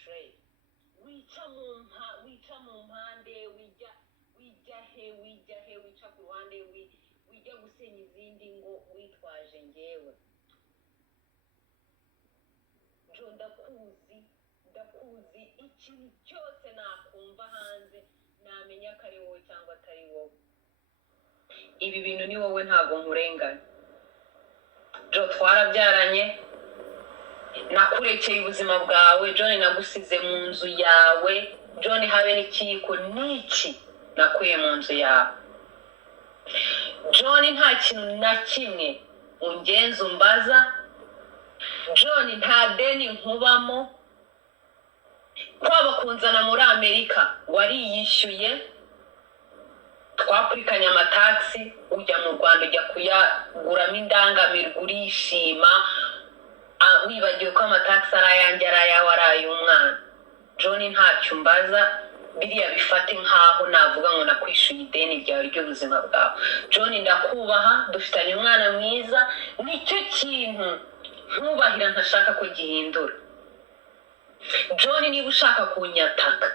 straight wica mu mpande wijya he wica ku ruhande wijya gusenya izindi ngo witwaje ngewe jo ndakuzi ikintu cyose nakumva hanze namenya ko ari wowe cyangwa atari wowe ibi bintu ni wowe ntabwo nkurengana jo twarabyaranye nakurekeye ubuzima bwawe John nagusize mu nzu yawe John habe n'ikiyiko n'iki nakuye mu nzu yawe John nta kintu na kimwe ungenza umbaza John nta deni nkubamo kwaba kunzana muri Amerika wariyishyuye twakurikanye amataxi ujya mu Rwanda ujya kuyaguramo indangamirwa urishima wibagiwe ko amataxi arayanjye arayawe aray'umwana John ntacyo mbaza biriya bifate nkaho navuga ngo nakwishyuye ideni ryawe ry'ubuzima bwawe John ndakubaha dufitanye umwana mwiza nicyo kintu ntubahira ntashaka ko gihindura John niba ushaka kunyataka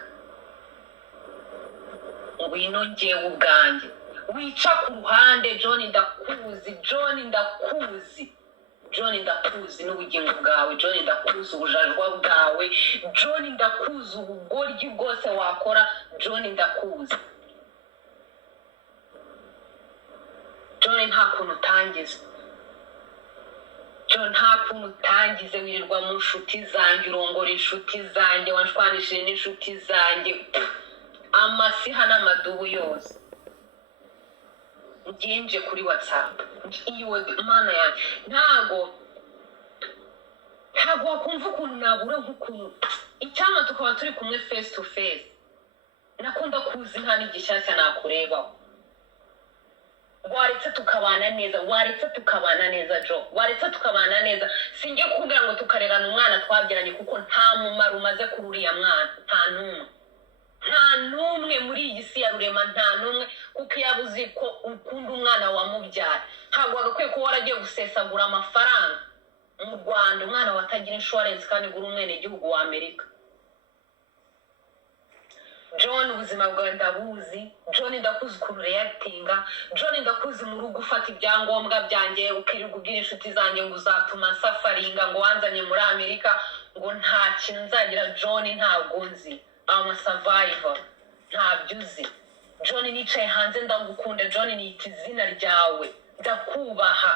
ngwino njyewe ubwanjye wica ku ruhande John ndakuzi n'ubugingo bwawe John ndakuzi ubujajwa bwawe John ndakuzi ubugoryi bwose wakora John ndakuzi John nta kuntu utangiza John nta kuntu utangize wirirwa mu nshuti zanjye urongora inshuti zanjye wanshwanishije n'inshuti zanjye amasiha n'amadubu yose nginje kuri WhatsApp iwe mana yanjye ntago wakumva ukuntu nabura nk'ukuntu icyama tukaba turi kumwe face to face nakunda kuzi nta n'igishyashya nakurebaho waretse tukabana neza Jo waretse tukabana neza singe kukubwira ngo tukarerana umwana twabyaranye kuko nta mumaro umaze kuri uriya mwana nta n'umwe muri iyi si ya rurema nta n'umwe kuko yabuze ko ukunda umwana wamubyara ntabwo wagakwiye kuba waragiye gusesagura amafaranga mu Rwanda umwana watagira insurance kandi gura umwene igihugu wa Amerika John ubuzima bwawe ndabuzi John ndakuzi ukuntu reactinga John ndakuzi mu rugo ufata ibyangombwa byanjye ukirirwa ubwira inshuti zanjye ngo uzatuma safaringa ngo wanzanye muri Amerika ngo nta kintu nzagira John ntabwo nzi I'm a survivor ntabyo uzi John nicaye hanze ndagukunda John nita izina ryawe ndakubaha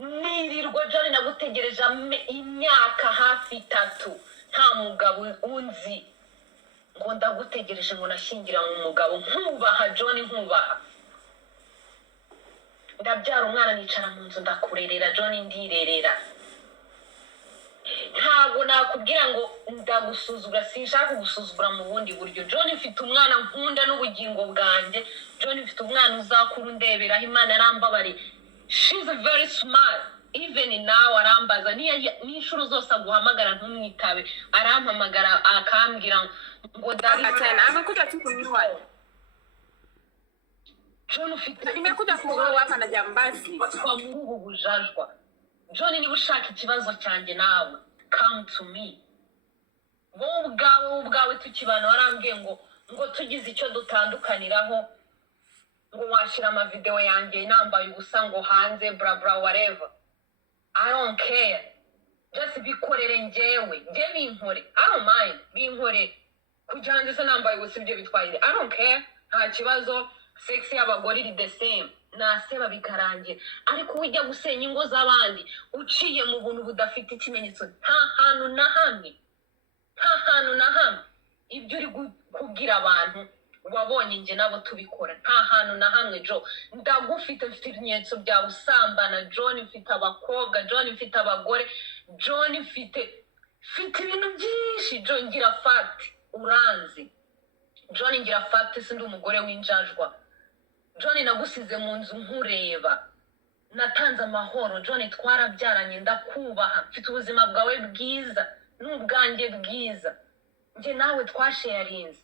nirirwa John nagutegereje imyaka hafi 3 nta mugabo unzi ngo ndagutegereje ngo nashingira mu mugabo nkubaha John nkubaha ndabyara umwana nicara mu nzu ndakurerera John ndirerera ntabwo nakubwira ngo ndagusuzugura sinshaka gusuzugura mu bundi buryo John mfite umwana nkunda n'ubugingo bwanjye John mfite umwana uzakuru ndebera Imana arambabari she's very smart even now arambaza n'inshuro zose aguhamagara ntumwitabe arampamagara akambwira ngo ndahita amekuja tu kunywa John ufite nimekuja kuoa hapa na jambazi kwa Mungu bujajwa John niba ushaka ikibazo cyanjye nawe come to me wowe ubwawe tukibana warambwiye ngo tugize icyo dutandukaniraho ngo washira ama video yanjye nambaye ubusa ngo hanze bla bla whatever I don't care just bikorere njyewe binkore I don't mind binkore kujyanje se nambaye ubusa ibyo bitwaye I don't care nta kibazo sex y'abagore iri the same naseba bikarangira ariko ujya gusenya ingo z'abandi uciye mu buntu budafite ikimenyetso nta hantu na hamwe ibyo uri kubwira abantu wabonye nje nabo tubikora nta hantu na hamwe Jo ndagufite mfite ibimenyetso bya usambana John mfite abakobwa John mfite abagore John mfite ibintu byinshi Jo ngira fact uranzi John ngira fact sindi umugore w'injajwa John nagusize mu nzu nkureba natanze amahoro John twarabyaranye ndakubaha mfite ubuzima bwawe bwiza n'ubwanjye bwiza nje nawe twasharinze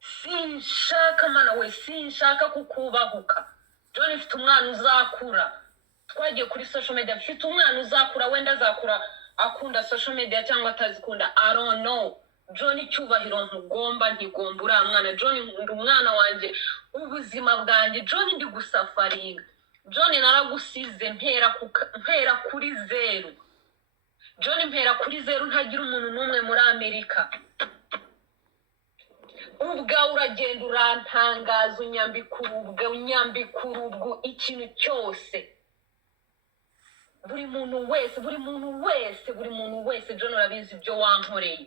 sinshaka mana we sinshaka kukubahuka John mfite umwana uzakura twagiye kuri social media mfite umwana uzakura wenda azakura akunda social media cyangwa atazikunda, I don't know. John icyubahiro nkugomba ntigomba uriya mwana. John nkunda umwana wanjye, ubuzima bwanjye. John ndi gusafaringa. John naragusize mpera kuri zero. John mpera kuri zero, ntagira umuntu n'umwe muri Amerika. Ubwawe uragenda urantangaza, unyambikurubwo ikintu cyose. Buri muntu wese John urabizi ibyo wankoreye.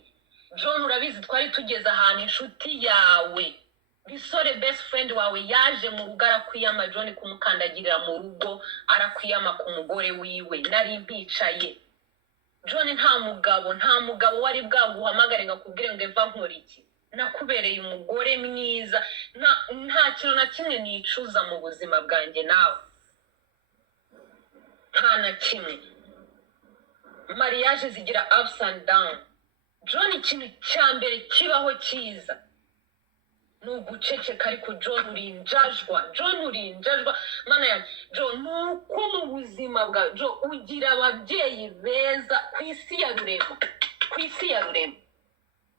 John urabizi twari tugeze ahantu inshuti yawe, bisore best friend wawe yaje mu rugo arakwiyama, John kumukandagirira mu rugo arakwiyama ku mugore wiwe, nari mpicaye. John nta mugabo wari bwaguhamagare ngakubwire ngo eva nkora iki. Nakubereye umugore mwiza, nta kintu na kimwe nicuza mu buzima bwanjye nawe, nta na kimwe. Mariage zigira ups and down. John ikintu cya mbere kibaho cyiza ni uguceceka, ariko John urinjajwa mana yanjye. John nuko mu buzima bwa John ugira ababyeyi beza ku isi ya rurema,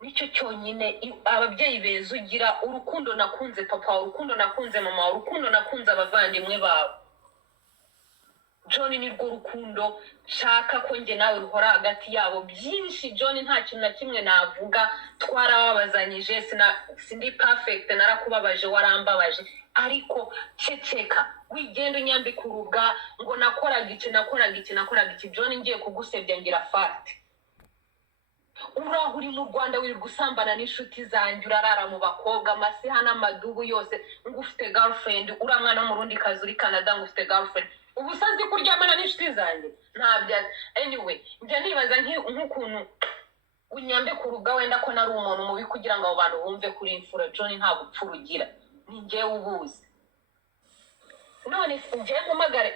nicyo cyonyine. Ababyeyi beza ugira, urukundo nakunze papa, urukundo nakunze mama, urukundo nakunze abavandimwe bawe. John ni rwo rukundo nshaka ko njye nawe ruhora hagati yabo byinshi. John nta kintu na kimwe navuga, twarababazanyije, sindi perfect, narakubabaje, warambabaje, ariko ceceka, wigenda unyambikurubwa ngo nakoraga iki. John ngiye kugusebya ngira fact. Uraho uri mu Rwanda wirirwa usambana n'inshuti zanjye, urarara mu bakobwa, amasiha n'amadubu yose, ngo ufite girlfriend. Uramwana mu rundi kazi uri Canada ngo ufite girlfriend. Ubusanzwe kuryamana n'inshuti zanjye ntabya. Anyway, njya nibaza nk'ukuntu unyambikurubwa, wenda ko nari umuntu mubi kugira ngo abo bantu bumve kuri imfura. John nta bupfura ugira, ni njyewe ubuzi. None njyewe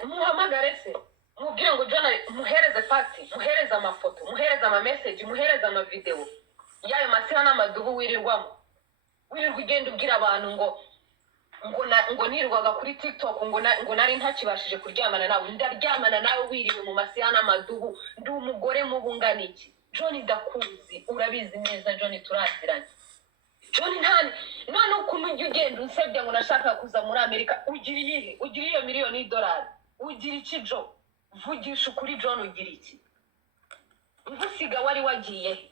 muhamagare se mubwire ngo John muhereze fact, muhereze amafoto, muhereze amamessage, muhereze amavideo y'ayo masiha n'amadubu wirirwamo. Wirirwa ugenda ubwira abantu ngo nirwaga kuri TikTok, ngo nari ntakibashije kuryamana nawe. Ndaryamana nawe wiriwe mu masiha n'amadubu, ndi umugore mubungana iki. John ndakuzi, urabizi neza John, turaziranye. John none ukuntu ujya ugenda unsebya ngo nashaka kuza muri Amerika, ugira iyo miliyoni y'idolari, ugira iki John? Vugisha ukuri John, ugira iki? Ngusiga wari wagiye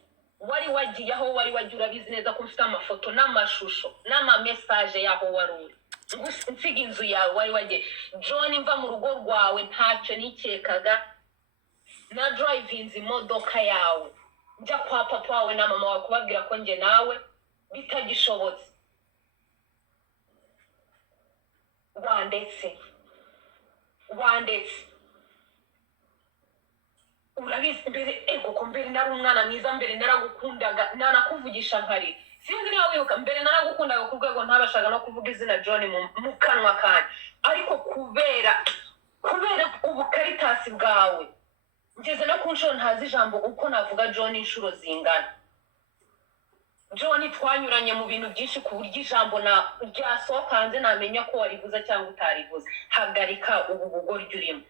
aho wari wagiye, urabizi neza ko mfite amafoto n'amashusho n'amamessage yaho wari uri. Nsiga inzu yawe wari wagiye. John mva mu rugo rwawe ntacyo nikekaga, na drivinze imodoka yawe njya kwa papa wawe na mama wawe kubabwira ko njye nawe bitagishobotse. Wandetse urabizi mbere ko mbere nari umwana mwiza, mbere naragukundaga, nanakuvugisha nkari. Sinzi niba wibuka, mbere naragukundaga ku rwego ntabashaga no kuvuga izina John mu kanwa kanjye, ariko kubera ubukaritasi bwawe ngeze no ku nshuro ntazi ijambo uko navuga John inshuro zingana. John twanyuranye mu bintu byinshi ku buryo ijambo ryasohoka hanze namenya ko warivuza cyangwa utarivuza. Hagarika ubu bugoryi urimo.